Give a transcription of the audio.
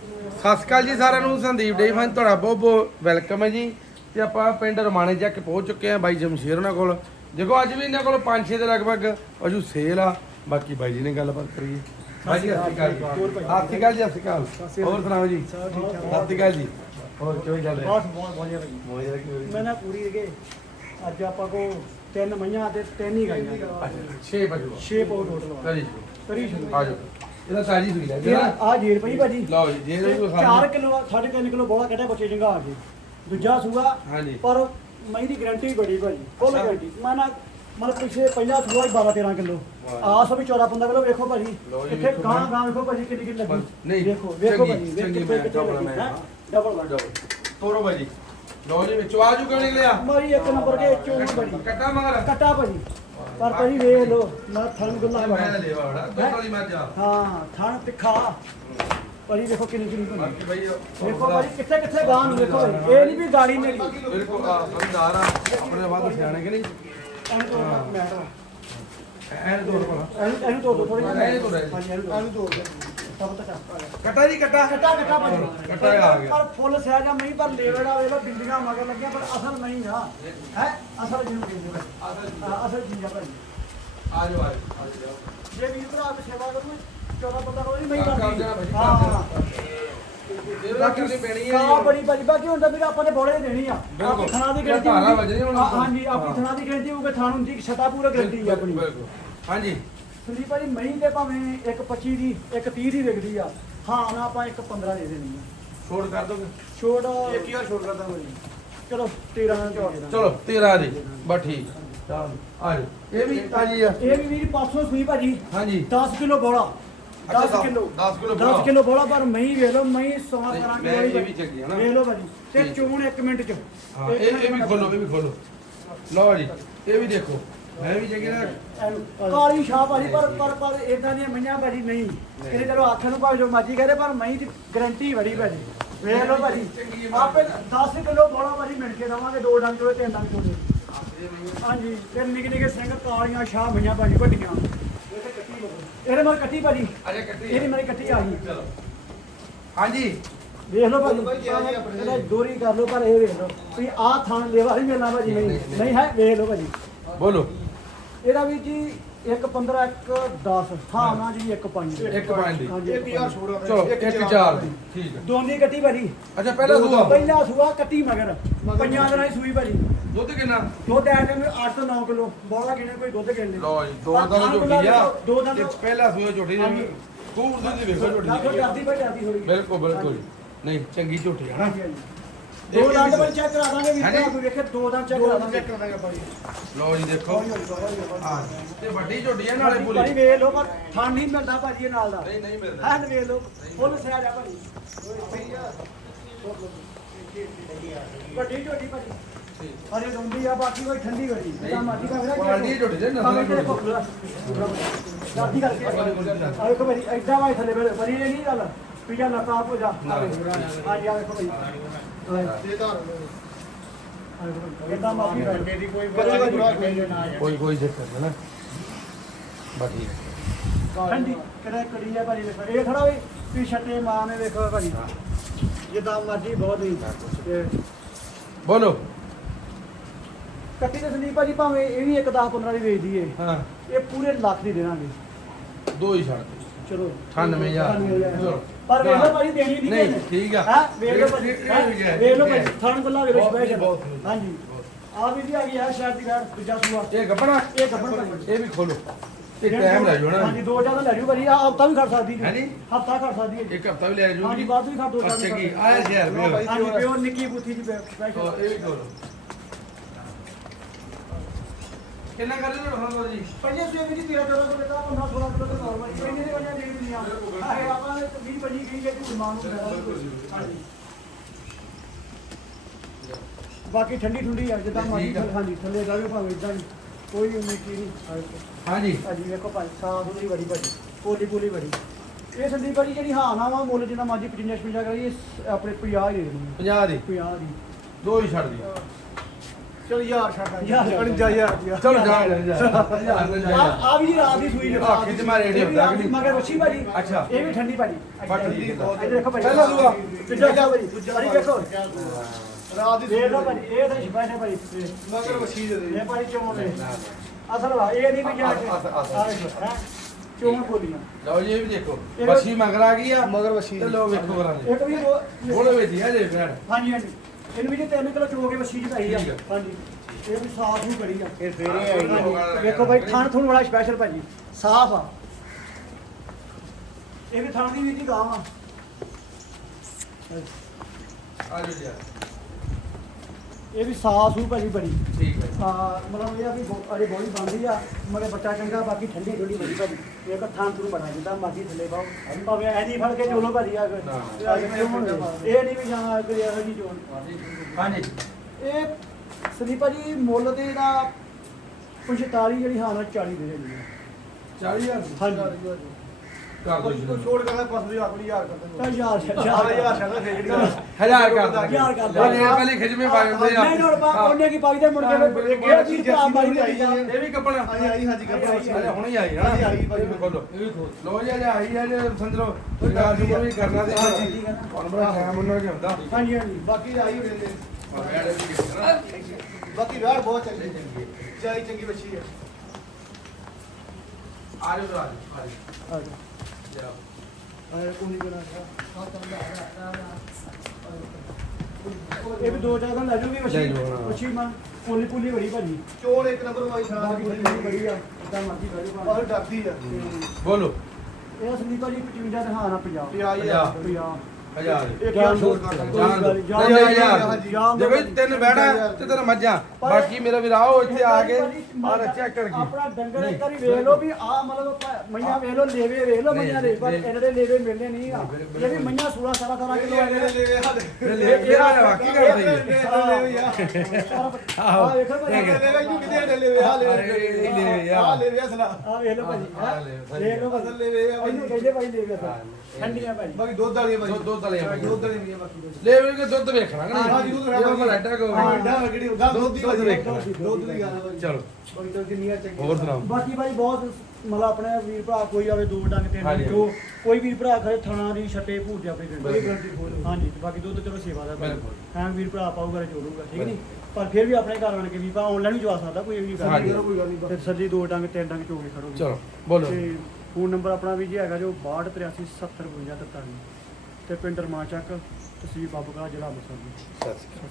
ਸਤਿ ਸ਼੍ਰੀ ਅਕਾਲ ਜੀ ਸਾਰਿਆਂ ਨੂੰ ਸੰਦੀਪ ਡੇ ਫਨ ਤੁਹਾਡਾ ਬਹੁਤ ਬਹੁਤ ਵੈਲਕਮ ਹੈ ਜੀ। ਤੇ ਆਪਾਂ ਪਿੰਡ ਰਮਾਣੇ ਚੱਕ ਪਹੁੰਚ ਚੁੱਕੇ ਆ ਬਾਈ ਜਮਸ਼ੇਰ ਉਹਨਾਂ ਕੋਲ। ਦੇਖੋ ਅੱਜ ਵੀ ਇਹਨਾਂ ਕੋਲ 5-6 ਦੇ ਲਗਭਗ ਅਜੂ ਸੇਲ ਆ। ਬਾਕੀ ਬਾਈ ਜੀ ਨੇ ਗੱਲਬਾਤ ਕਰੀਏ ਬਾਈ ਜੀ ਸਤਿ ਸ਼੍ਰੀ ਅਕਾਲ ਜੀ। ਸਤਿ ਸ਼੍ਰੀ ਅਕਾਲ ਜੀ ਸਤਿ ਸ਼੍ਰੀ ਅਕਾਲ। ਹੋਰ ਸੁਣਾਓ ਜੀ? ਸਤਿ ਸ਼੍ਰੀ ਅਕਾਲ ਜੀ। ਹੋਰ ਕਿਵੇਂ ਚੱਲ ਰਿਹਾ? ਬਹੁਤ ਬਹੁਤ ਵਧੀਆ ਭਾਈ ਮੋਜ ਰੱਖੀ ਮੈਂ ਨਾ ਪੂਰੀ ਹੈਗੇ। ਅੱਜ ਆਪਾਂ ਕੋ ਤਿੰਨ ਮਈਆਂ ਤੇ ਤਿੰਨ ਹੀ ਗਾਈਆਂ। 6 ਵਜੇ 6 ਪੌ ਟੋਟਲ ਕਰੀ ਕਰੀ ਸ਼ੁਰੂ ਆ ਜਾਓ। ਇਹਦਾ ਤਾਜੀ ਸੁਈ ਲੈ ਇਹ ਆ ਜੇਰ ਪਈ ਭਾਜੀ। ਲਓ ਜੀ ਜੇ ਇਹਨੂੰ 4 ਕਿਲੋ 3.5 ਕਿਲੋ ਬੋਲਾ ਕੱਢਿਆ ਬੱਚੇ ਜੰਗਾ ਕੇ ਦੂਜਾ ਸੂਆ ਹਾਂਜੀ। ਪਰ ਮਈ ਦੀ ਗਾਰੰਟੀ ਬੜੀ ਭਾਜੀ ਫੁੱਲ। ਗਾਰੰਟੀ ਮੈਂ ਨਾ ਮਤਲਬ ਪਿਛੇ ਪਹਿਲਾ ਸੂਆ ਹੀ 12 13 ਕਿਲੋ। ਆਸ ਵੀ 14 15 ਕਿਲੋ ਵੇਖੋ ਭਾਜੀ। ਜੀ, ਇੱਥੇ ਵੇਖੋ ਗਾਂ ਮੈਂ- ਗਾਂ ਵੇਖੋ ਭਾਜੀ ਕਿੰਨੀ ਕਿੰਨੀ ਲੱਗੀ। ਨਹੀਂ, ਵੇਖੋ ਵੇਖੋ ਭਾਜੀ ਚੰਗੀ ਵੇਖੋ ਮੈਂ ਲੱਗੀ ਮੈਂ। ਡਬਲ ਵਾ ਤੋਰੋ ਬਾਜੀ ਲਓ ਜੀ ਵਿੱਚੋਂ ਆ ਜੂ ਨਿਕਲਿਆ ਮਾਰੀ ਇੱਕ ਨੰਬਰ ਕੇ ਚੋਂ ਬੜੀ ਕੱਟਾ ਮਗਰ ਕੱਟਾ ਭਾਜੀ। ਪਰ ਭਾਜੀ ਵੇਖ ਲੋ ਮੈਂ ਥਣ ਗੁੱਲਾ ਮੈਂ ਲੈ ਵਾੜਾ ਦੁੱਧ ਵਾਲੀ ਮੱਝ ਆ ਹਾਂ ਥਣ ਤਿੱਖਾ। ਭਾਜੀ ਦੇਖੋ ਕਿੰਨੀ ਕਿੰਨੀ ਬਣੀ। ਬਾਕੀ ਬਈ ਦੇਖੋ ਭਾਜੀ ਕਿੱਥੇ ਕਿੱਥੇ ਗਾਂ ਨੂੰ ਦੇਖੋ। ਇਹ ਨਹੀਂ ਵੀ ਗਾੜੀ ਮੇਰੀ ਬਿਲਕੁਲ ਆ ਬੰਦਾਰ ਆ ਆਪਣੇ ਬਾਅਦ ਸਿਆਣੇ ਕਿ ਨਹੀਂ? ਇਹਨੂੰ ਤੋੜ ਮੈਂ ਐਨ ਤੋਰ ਕੋਲ ਇਹਨੂੰ ਇਹਨੂੰ ਤੋੜ ਥੋੜੀ ਇਹਨੂੰ ਤੋੜ। ਹਾਂਜੀ ਇਹਨੂੰ ਤੋੜ ਦੇ ਸਭ ਤੱਕ ਕੱਟਾ ਜੀ ਕੱਟਾ। ਕੱਟਾ ਕੱਟਾ ਭਾਜੀ। ਕੱਟਾ ਆ ਗਿਆ। ਪਰ ਫੁੱਲ ਸਹਿਜ ਆ ਮਹੀਂ ਪਰ ਲੇਵੜ ਆ ਵੇਲੋ ਬਿੰਦੀਆਂ ਮਗਰ ਲੱਗੀਆਂ ਪਰ ਅਸਲ ਨਹੀਂ ਆ। ਹੈ? ਅਸਲ ਜਿਹਨੂੰ ਕਹਿੰਦੇ ਆ। ਹਾਂ, ਅਸਲ ਚੀਜ਼ ਆ ਭਾਜੀ। ਆ ਜਾਓ ਆ ਜਾਓ ਜੇ ਵੀਰ ਭਰਾ ਦੀ ਸੇਵਾ ਕਰੂ 14 ਬੰਦਾ ਰੋਜ਼ ਨਹੀਂ ਕਰ ਕਰਦੀ ਦੇਣਾ ਭਾਜੀ, ਹਾਂ। ਇਹਦਾ ਕਰਨੀ ਪੈਣੀ ਹੈ ਕਾ ਬੜੀ ਬੜੀ ਬਾਕੀ ਹੁੰਦਾ ਵੀਰ ਆਪਾਂ ਨੇ ਬੋਲੇ ਦੇਣੀ ਆ। ਬਿਲਕੁਲ। ਆਪਣੀ ਥਣਾ ਦੀ ਗਰੰਟੀ ਧਾਰਾਂ ਵੱਜਣੀਆਂ ਹੁਣ। ਹਾਂਜੀ ਆਪਣੀ ਥਣਾ ਦੀ ਗਰੰਟੀ ਹੋਊਗੀ ਥਾਣ ਹੁੰਦੀ ਕਿ ਛਤਾ ਪੂਰਾ ਗਰੰਟੀ ਆ ਆਪਣੀ। ਬਿਲਕੁਲ। ਹਾਂਜੀ। ਸੰਦੀਪ ਭਾਜੀ ਮਹੀਂ ਦੇ ਭਾਵੇਂ ਇੱਕ 25 ਦੀ ਇੱਕ 30 ਦੀ ਵਿਕਦੀ ਆ ਹਾਂ ਨਾ ਆਪਾਂ ਇੱਕ 15 ਦੇ ਦੇਣੀ ਆ। ਛੋੜ ਕਰ ਦੋਗੇ? ਛੋਟ ਇੱਕ ਹੀ ਵਾਰ ਛੋਟ ਕਰਦਾ ਭਾਜੀ ਚਲੋ 13 ਦੇ ਦੇ ਦਾਂਗੇ। ਚਲੋ 13 ਦੀ ਬਸ ਠੀਕ। ਚਲ ਆ ਜਾਓ। ਇਹ ਵੀ ਤਾਜੀ ਆ। ਇਹ ਵੀ ਵੀਰ 500 ਸੂਈ ਭਾਜੀ ਹਾਂਜੀ। 10 ਕਿਲੋ ਬੋਲਾ ਅੱਛਾ, 10 ਕਿਲੋ। 10 ਕਿਲੋ 10 ਬੋਲਾ। ਕਿਲੋ ਬੋਲਾ ਪਰ ਮਹੀਂ ਵੇਖ ਲਓ ਮਹੀਂ 100 ਨਹੀਂ, 12 ਮੈਂ ਕਿਲੋ ਇਹ ਵੀ ਚੰਗੀ ਆ ਨਾ। ਵੇਖ ਲਓ ਭਾਜੀ। ਤੇ ਠੀਕ। ਚੋਣ 1 ਮਿੰਟ ਚ। ਹਾਂ ਇਹ ਇਹ ਵੀ ਖੋਲੋ ਇਹ ਵੀ ਖੋਲੋ। ਲਓ ਜੀ ਇਹ ਵੀ ਦੇਖੋ। ਮੈਂ ਵੀ ਨਾ ਕਾਲੀ ਸ਼ਾਹ ਭਾਜੀ ਪਰ ਪਰ ਪਰ ਇਦਾਂ ਦੀਆਂ ਮਈਆਂ ਭਾਜੀ ਨਹੀਂ। ਇਹ ਚਲੋ ਆਖਣ ਨੂੰ ਭਾਵੇਂ ਜੋ ਮਰਜ਼ੀ ਕਹਦੇ ਪਰ ਮਈ ਦੀ ਗਰੰਟੀ ਬੜੀ ਭਾਜੀ। ਵੇਖ ਲਓ ਭਾਜੀ। ਹੈ। ਆਪੇ 10 ਕਿਲੋ ਬੋਲਾ ਭਾਜੀ ਮਿਲ ਕੇ ਦਵਾਂਗੇ ਦੋ ਡੰਗ ਚੋਲੇ ਤਿੰਨ ਡੰਗ ਚੋਲੇ ਹਾਂਜੀ ਤੇ ਨਿੱਕੇ ਨਿੱਕੇ ਸਿੰਘ ਕਾਲੀਆਂ ਸ਼ਾਹ ਮਈਆਂ ਭਾਜੀ ਵੱਡੀਆਂ। ਇਹਦੇ ਮਰ ਕੱਟੀ ਭਾਜੀ। ਅਜੇ ਕੱਟੀ ਇਹਦੀ ਮੇਰੀ ਕੱਟੀ ਆ ਗਈ ਚਲੋ। ਹਾਂਜੀ। ਵੇਖ ਲਓ ਭਾਜੀ। ਇਹਦਾ ਦੋਰੀ ਕਰ ਲਓ ਪਰ ਇਹ ਵੇਖ ਲਓ। ਵੀ ਆਹ ਥਾਂ ਲੈਵਾ ਨਹੀਂ ਮਿਲਣਾ ਭਾਜੀ ਨਹੀਂ। ਨਹੀਂ ਹੈ ਵੇਖ ਲਓ ਭਾਜੀ। ਬੋਲੋ। ਇਹਦਾ ਵੀ ਜੀ 1 15 1 10 ਹਾਂ ਨਾ ਜੀ 1 5 ਇੱਕ ਪੰਜ ਦੀ। ਹਾਂਜੀ ਇੱਕ ਯਾਰ ਛੋੜਾ ਚਲੋ ਇੱਕ ਚਾਰ ਦੀ। ਠੀਕ ਹੈ। ਦੋਨੀ ਕੱਟੀ ਭਾਜੀ। ਅੱਛਾ ਪਹਿਲਾ ਸੂਆ ਪਹਿਲਾ ਸੂਆ ਕੱਟੀ ਮਗਰ। ਪੰਜਾਂ ਦਿਨਾਂ ਦੀ ਸੂਈ ਭਾਜੀ। ਦੁੱਧ ਕਿੰਨਾ? ਦੁੱਧ ਐ ਟਾਈਮ 8 ਤੋਂ 9 ਕਿਲੋ। ਬੋਲਾ ਕਿਨੇ ਕੋਈ ਦੁੱਧ ਕਿੰਨੇ? ਲਓ ਜੀ ਦੋ ਦੰਦ ਝੋਟੀ ਆ। ਦੋ ਦੰਦ ਤੇ ਪਹਿਲਾ ਸੂਆ ਝੋਟੀ ਹਾਂਜੀ। ਦੀ ਖੂਬ ਦੁੱਧ ਦੀ ਵੇਖੋ ਝੋਟੀ। ਡਾਕਟਰ ਦੀ ਡਰਦੀ ਭਾਈ ਡਰਦੀ ਥੋੜੀ ਬਿਲਕੁਲ ਬਿਲਕੁਲ। ਨਹੀਂ ਚੰਗੀ ਝੋਟੀ ਹੈ ਨਾ। ਦੋ ਦੰਦ ਭਾਈ ਚੈੱਕ ਕਰਾ ਦਾਂਗੇ ਵੀ ਹਾਂਜੀ। ਕੋਈ ਵੇਖੇ ਦੋ ਦੰਦ ਚੈੱਕ ਕਰਾ ਦਾਂਗੇ। ਲਓ ਜੀ ਦੇਖੋ। ਹਾਂ ਤੇ ਵੱਡੀ ਝੋਟੀ ਹੈ ਨਾਲੇ ਪੂਰੀ। ਵੇਖ ਲਓ ਪਰ ਥਾਂ ਨਹੀਂ ਮਿਲਦਾ ਭਾਜੀ ਇਹ ਨਾਲ ਦਾ। ਨਹੀਂ ਨਹੀਂ ਮਿਲਦਾ। ਹਾਂ ਵੇਖ ਲਓ ਫੁੱਲ ਸਹਿਜ ਆ ਭਾਜੀ। ਵੱਡੀ ਝੋਟੀ ਭਾਜੀ। ਅਰੇ ਰੋਂਦੀ ਆ ਬਾਕੀ ਕੋਈ ਠੰਡੀ ਬੜੀ ਜਿੱਦਾਂ ਮਰਜ਼ੀ ਦਾ ਵੀਰਾ ਕੁਆਲਿਟੀ ਝੋਟੀ ਦੇ। ਦੇਖੋ ਦਾਦੀ ਕਰਕੇ। ਆ ਵੇਖੋ ਭਾਜੀ ਐਡਾ ਵਾਈ ਥੱਲੇ ਬੜੇ ਬੜੀ ਇਹ ਨਹੀਂ ਗੱਲ ਪੀਜਾ ਲੱਤਾਂ ਆਪ ਹੋ ਜਾ। ਆ ਜੀ ਆ ਵੇਖੋ ਭਾਜੀ। ਮੇਰੀ ਕੋਈ ਕੋਈ ਕੋਈ ਚੱਕਰ ਨਹੀਂ ਨਾ। ਬਸ ਠੀਕ ਹੈ। ਠੰਡੀ ਕਿਹੜੇ ਕੜੀ ਆ ਭਾਜੀ? ਵੇਖੋ ਇਹ ਖੜਾ ਵੀ ਵੀ ਛੱਟੇ ਮਾਂ ਨੇ ਵੇਖੋ ਭਾਜੀ। ਜਿੱਦਾਂ ਮਰਜ਼ੀ ਬਹੁਤ ਹੀ। ਬੋਲੋ। ਕੱਟੀ ਤੇ ਸੰਦੀਪ ਭਾਜੀ ਭਾਵੇਂ ਇਹ ਵੀ ਇੱਕ 10 15 ਦੀ ਵੇਚਦੀ ਏ। ਹਾਂ। ਇਹ ਪੂਰੇ ਲੱਖ ਦੀ ਦੇਵਾਂਗੇ ਦੋ ਹੀ ਛੱਡ ਦਿਓ। ਚਲੋ। 98,000 ਚਲੋ। ਪਰ ਵੇਖ ਲਓ ਭਾਜੀ ਦੇਣੀ ਨਹੀਂ ਨਹੀਂ, ਠੀਕ ਆ। ਹਾਂ ਵੇਖ ਲਓ ਭਾਜੀ ਹੈਂ? ਵੇਖ ਲਓ ਭਾਜੀ ਥਣ ਗੱਲਾਂ ਵੇਖ ਲਓ ਸਪੈਸ਼ਲ ਹਾਂਜੀ। ਆ ਵੀ ਜੀ ਆ ਗਈ ਆ ਸ਼ਾਇਦ ਦੀ ਘਰ ਦੂਜਾ ਸੂਆ ਇਹ ਗੱਪਣਾ? ਇਹ ਗੱਬਣ ਇਹ ਵੀ ਖੋਲੋ। ਇਹ ਟਾਈਮ ਲੈ ਜਾਓ ਹਾਂਜੀ ਦੋ ਜ਼ਿਆਦਾ ਲੈ ਜੂ ਭਾਜੀ ਆ ਹਫਤਾ ਵੀ ਖੜ ਸਕਦੀ ਜੀ। ਹਾਂਜੀ? ਹਫਤਾ ਖੜ ਸਕਦੀ ਹੈ ਇੱਕ ਹਫਤਾ ਵੀ ਲੈ ਜਾਓ ਹਾਂਜੀ ਬਾਅਦ ਵੀ ਖੜ ਦੋ ਅੱਛਾ ਕੀ ਆਇਆ ਸ਼ਹਿਰ ਵੀ ਹਾਂਜੀ ਪਿਓ ਨਿੱਕੀ ਬੁੱਥੀ ਦੀ ਸਪੈਸ਼ਲ ਇਹ ਵੀ ਖੋਲੋ। ਕਿੰਨਾ ਕਰਦੇ ਤੁਹਾਡਾ ਹਾਂ ਜੀ? ਪੰਜੇ ਸੂਏ ਵਿੱਚ 13 14 ਤੋਂ ਲੈਦਾ 15 16 ਕਿਲੋ ਤੱਕ ਨਾਰਮਲ ਪੰਜੇ ਦੇ ਵਜਾ ਦੇ ਨਹੀਂ ਆ ਆਹ ਆਪਾਂ 20 25 ਕਹੀ ਜੇ ਮਾਨ ਬਾਕੀ ਠੰਡੀ ਠੰਡੀ ਆ ਜਿੱਦਾਂ ਠੀਕ ਆ। ਹਾਂਜੀ ਥੱਲੇ ਜਾਵੇ ਭਾਵੇਂ ਇਦਾਂ ਹੀ ਕੋਈ ਕੀ ਨਹੀਂ। ਹਾਂਜੀ। ਹਾਂਜੀ ਵੇਖੋ ਭਾਈ ਸਾਫ਼ ਸੁਥਰੀ ਬੜੀ ਭਾਜੀ ਪੋਲੀ ਪੋਲੀ ਬੜੀ। ਇਹ ਸੰਦੀਪ ਭਾਜੀ ਜਿਹੜੀ ਹਾਂ ਨਾ ਵਾ ਮੁੱਲ ਜਿੰਨਾ ਮਰਜ਼ੀ 55 56 ਕਰਾਈ ਇਹ ਆਪਣੇ 50 ਹੀ ਦੇ ਦੇਣੀ 50 ਦੀ। 50 ਦੀ। ਦੋ ਹੀ ਛੱਡ ਦੀ। ਚਲ ਯਾਰ ਛੱਡ ਯਾਰ। 59000 ਰੁਪਇਆ ਚਲੋ ਜਾ ਜਾ ਜਾ ਆ ਆ ਵੀ ਜੀ ਰਾਤ ਦੀ ਸੂਈ ਆਹ ਖਿੱਚ ਮਾਰ ਰੇਡੀ ਹੁੰਦਾ ਕਿ ਨਹੀਂ? ਮਗਰ ਵੱਛੀ ਭਾਜੀ ਅੱਛਾ। ਇਹ ਵੀ ਠੰਡੀ ਭਾਜੀ। ਬਸ ਠੀਕ ਹੈ। ਇਹ ਦੇਖੋ ਭਾਜੀ। ਪਹਿਲਾ ਸੂਆ। ਦੂਜਾ ਸੂਆ। ਭਾਜੀ। ਭਾਜੀ ਦੇਖੋ। ਰਾਤ ਦੀ ਇਹ ਤਾਂ ਭਾਜੀ ਇਹ ਤਾਂ ਸ਼ਿਪਾਸ਼ ਹੈ ਭਾਜੀ ਮਗਰ ਵਸੀ ਦੇ ਦੇ। ਇਹ ਭਾਜੀ ਚੋਣ ਦੇ। ਅਸਲ ਵਾ ਇਹ ਨਹੀਂ ਵੀ ਜਾ ਕੇ ਅਸ- ਅਸ- ਆ ਦੇਖੋ, ਹੈਂ। ਚੋਣ ਬੋਲੀਆਂ। ਲਓ ਜੀ ਇਹ ਵੀ ਦੇਖੋ। ਬੱਛੀ ਮਗਰ ਆ ਗਈ ਆ। ਮਗਰ ਵਸੀ। ਤੇ ਲੋ ਵੇਖੋ ਦੇ। ਇੱਕ ਵੀ ਬੋਲੇ ਹੀ ਆ ਜੇ ਭੈਣ। ਹਾਂਜੀ ਹਾਂਜੀ। ਇਹਨੂੰ ਵੀ ਜੇ 3 ਕਿਲੋ ਚੋ ਕੇ ਵਸੀ ਚੜਾਈ ਆ। ਹਾਂਜੀ। ਇਹ ਵੀ ਸਾਫ਼ ਹੀ ਕਰੀ ਆ। ਇਹ ਫੇਰੇ ਆਈ ਆ। ਵੇਖੋ ਭਾਈ ਥਣ ਥੁਣ ਬੜਾ ਸਪੈਸ਼ਲ ਭਾਜੀ। ਸਾਫ਼ ਆ। ਇਹ ਵੀ ਥਣ ਦੀ ਵੀ ਜੀ ਗਾਂ ਆ। ਆ ਜੋ। ਇਹ ਵੀ ਸਾਫ਼ ਸੂ ਭਾਜੀ ਬੜੀ। ਠੀਕ ਹੈ। ਆ ਮਤਲਬ ਇਹ ਆ ਵੀ ਬੋ- ਅਜੇ ਬੋਲੀ ਬਣਦੀ ਆ। ਮਗਰ ਬੱਚਾ ਚੰਗਾ ਬਾਕੀ ਠੰਡੀ ਠੰਡੀ ਬੜੀ ਭਾਜੀ। ਇਹ ਤਾਂ ਥਾਂ ਥਰੂ ਬਣਾ ਜਿੱਦਾਂ ਮਰਜ਼ੀ ਥੱਲੇ ਪਾਓ ਭਾਵੇਂ ਐ ਨਹੀਂ ਫੜ ਕੇ ਚੋਲੋ ਭਾਜੀ ਆ ਕੇ। ਆ ਹੁਣ। ਇਹ ਨਹੀਂ ਵੀ ਜਾਣਾ ਕੋਈ ਇਹੋ ਜਿਹੀ ਚੋਲ। ਹਾਂਜੀ। ਇਹ ਸਲੀਪਾ ਜੀ ਮੁੱਲ ਤੇ ਇਹਦਾ 45 ਜਿਹੜੀ ਹਾਂ ਨਾ 40 ਦੇ ਆ 40000 ਹਾਂਜੀ। ਕਰ ਦੋ ਜੀ ਕੋਈ ਛੋੜ ਕਰਨਾ ਪਸ ਦੀ ਆਪਣੀ ਯਾਰ ਕਰ ਤਾਂ ਦਿੰਦਾ ਯਾਰ। ਚਾਰ ਹਜ਼ਾਰ ਛੱਡ ਫੇਰ ਜਿਹੜੀ ਗੱਲ ਹਜ਼ਾਰ ਕਰ ਦਾਂਗੇ ਹਜ਼ਾਰ ਕਰ ਦਾਂਗੇ। ਪਹਿਲੇ ਪਹਿਲੇ ਖਿਜਮੇ ਪਾ ਜਾਂਦੇ ਆ। ਨਹੀਂ ਨੋੜ ਪਾ ਉਹਨੇ ਕੀ ਪਾਈ ਦੇ ਮੁੜ ਕੇ ਫਿਰ ਇਹ ਜੀ ਭਰਾ ਬਾਈ ਦੇ ਆਈ ਇਹ ਵੀ ਕੱਪੜਾ ਆਈ ਆਈ ਹਾਂਜੀ ਕੱਪੜਾ ਅਰੇ ਹੁਣੇ ਹੀ ਆਈ ਹੈ। ਹਾਂਜੀ, ਆਈ ਭਾਈ। ਇਹ ਵੀ ਖੋਲੋ। ਇਹ ਵੀ ਖੋਲ। ਲੋ ਜੀ ਅੱਜ ਆਈ ਹੈ ਜੇ ਸਮਝੋ। ਸਰਕਾਰ ਨੂੰ ਵੀ ਕਰਨਾ ਤੇ ਹਾਂਜੀ, ਠੀਕ ਹੈ। ਨਾ। ਹੁਣ ਬੜਾ ਟਾਈਮ ਉਹਨਾਂ ਕੇ ਹੁੰਦਾ? ਹਾਂਜੀ ਹਾਂਜੀ। ਬਾਕੀ ਆਈ ਹੋ ਜਾਂਦੇ ਔਰ ਬੈਠ ਵੀ ਕਿਸ ਬਾਕੀ ਵਿਆਹ ਬਹੁਤ ਚੰਗੀ ਜਾਈ ਚੰਗੀ ਬੱਚੀ ਹੈ। ਆ ਜਾਓ ਰਾਜ ਆ ਜਾਓ। ਇਹ ਵੀ ਦੋ ਚਾਰ ਦਿਨ ਲੈ ਜੂਗੀ ਲੈ ਮੱਛੀ ਜਾਓ, ਹਾਂ। ਮੱਛੀ ਮਾਂ ਪੁੱਲੀ ਪੁੱਲੀ ਬੜੀ ਭਾਜੀ। ਚੋਲ ਇੱਕ ਨੰਬਰ ਵਾਈ ਛੜਾ ਬਾਕੀ ਠੰਡੀ ਬੜੀ ਆ ਇਦਾਂ ਮਰਜ਼ੀ ਬੜੀ ਬਾਹਰ ਡਰਦੀ ਆ। ਬੋਲੋ। ਇਹ ਸੰਦੀਪਾ ਜੀ 55 ਦੇ ਹਾਂ ਨਾ 50 ਤੇ ਆਈ ਆ ਪੰਜਾਹ। 50 ਹਜ਼ਾਰ। ਦੋ। ਜਾਨ ਤਿੰਨ ਜੀ, ਬੈੜਾ ਤੇ ਤਿੰਨ ਮੱਝਾਂ। ਬਾਕੀ ਮੇਰਾ ਵੀਰ ਆਓ ਇੱਥੇ ਆ ਕੇ ਆ ਚੈੱਕ ਕਰ ਗਈ ਆਪਣਾ ਡੰਗਰ ਇੱਕ ਵਾਰੀ ਵੇਖ ਲਓ ਵੀ ਆ ਮਤਲਬ ਮਈਆਂ ਵੇਖ ਲਓ ਲੇਵੇ ਵੇਖ ਲਓ ਮਈਆਂ ਦੇ ਪਰ ਇਹਨਾਂ ਦੇ ਲੇਵੇ ਮਿਲਨੇ ਨਹੀਂ ਆ। ਇਹ ਵੀ ਮਈਆਂ 16 17 17 ਕਿਲੋ ਆ ਲੈ ਗਏ ਲੈ ਹੱਦ ਇਹ ਲੈ ਇਹ ਵਾਲਾ ਵਾਕੀ ਕਰ ਸਹੀ ਹੈ ਆ। ਵੇਖੋ ਭਾਜੀ ਠੀਕ ਹੈ। ਲੈ ਇਹਨੂੰ ਕਿਤੇ ਲੈ ਲੈ ਆ। ਲੈ ਅਰੇ, ਇਹ ਲੈ ਯਾਰ। ਆ। ਲੈ ਅਸਲਾ ਆ ਵੇਖ ਲਓ ਭਾਜੀ ਆ ਲੈ, ਸਹੀ ਵੇਖ ਲਓ ਅਸਲ ਭਾਜੀ ਲੈ ਵੇ ਆ ਇਹਨੂੰ ਕਹਿੰਦੇ ਭਾਈ ਲੇਵੇ ਠੰਡੀਆਂ ਭਾਜੀ ਬਾਕੀ ਦੁੱਧ ਵਾਲੀ ਬਾਈ ਦੁੱਧ- ਦੁੱਧ ਵਾਲੀਆਂ ਬਾਈ। ਦੁੱਧ ਵਾਲੀ ਵੀ ਆ ਬਾਕੀ ਦੁੱਧ ਲੈ ਵੀ ਕੇ ਦੁੱਧ ਵੇਖਣਾ ਹਾਂ ਜੀ ਦੁੱਧ ਇਹ ਕੋਲ ਐਡਾ ਕੋ ਹਾਂ ਐਡਾ ਕਿਹੜੀ ਗੱਲ ਦੁੱਧ ਦੀ ਗੱਲ ਵੇਖਣਾ। ਦੁੱਧ ਦੀ ਗੱਲ ਆ ਚਲੋ। ਬਾਕੀ ਤਾਂ ਜਿੰਨੀਆਂ ਚੰਗੀਆਂ ਹੋਰ ਸੁਣਾਓ? ਬਾਕੀ ਭਾਈ ਬਹੁਤ ਮਤਲਬ ਆਪਣੇ ਵੀਰ ਭਰਾ ਕੋਈ ਆਵੇ ਦੋ ਡੰਗ ਡੰਗ ਜੋ ਕੋਈ ਵੀਰ ਭਰਾ ਖੜੇ ਥਣਾ ਦੀ ਛੱਟੇ ਭੂਰ ਜਾ ਆਪਣੇ ਪਿੰਡ ਹਾਂਜੀ ਤੇ ਬਾਕੀ ਦੁੱਧ ਚਲੋ ਸੇਵਾ ਦਾ। ਹਾਂ ਵੀਰ ਭਰਾ ਪਾਊਗਾ ਤੇ ਜੋੜੂਗਾ ਠੀਕ ਨਹੀਂ? ਪਰ ਫਿਰ ਵੀ ਆਪਣੇ ਘਰ ਆਣ ਕੇ ਵੀ ਭਾ ਆਨਲਾਈਨ ਵੀ ਜਵਾ ਸਕਦਾ ਕੋਈ ਵੀ ਗੱਲ। ਨਹੀਂ। ਕੋਈ ਗੱਲ ਨਹੀਂ। ਤੇ ਸੱਜੀ ਦੋ ਡੰਗ ਤਿੰਨ ਡੰਗ ਚੋ ਕੇ ਖੜੋਗੇ। ਚਲੋ ਬੋਲੋ। ਤੇ ਫੋਨ ਨੰਬਰ ਆਪਣਾ ਵੀ ਜੀ ਹੈਗਾ ਜੋ 6283 70 52 43 ਤੇ ਪਿੰਡ ਰਮਾਚੱਕ ਤਹਿਸੀਲ ਬਾਬੂਗਾ ਜ਼ਿਲ੍ਹਾ ਅੰਮ੍ਰਿਤਸਰ। ਜੀ ਸਤਿ ਸ਼੍ਰੀ ਅਕਾਲ।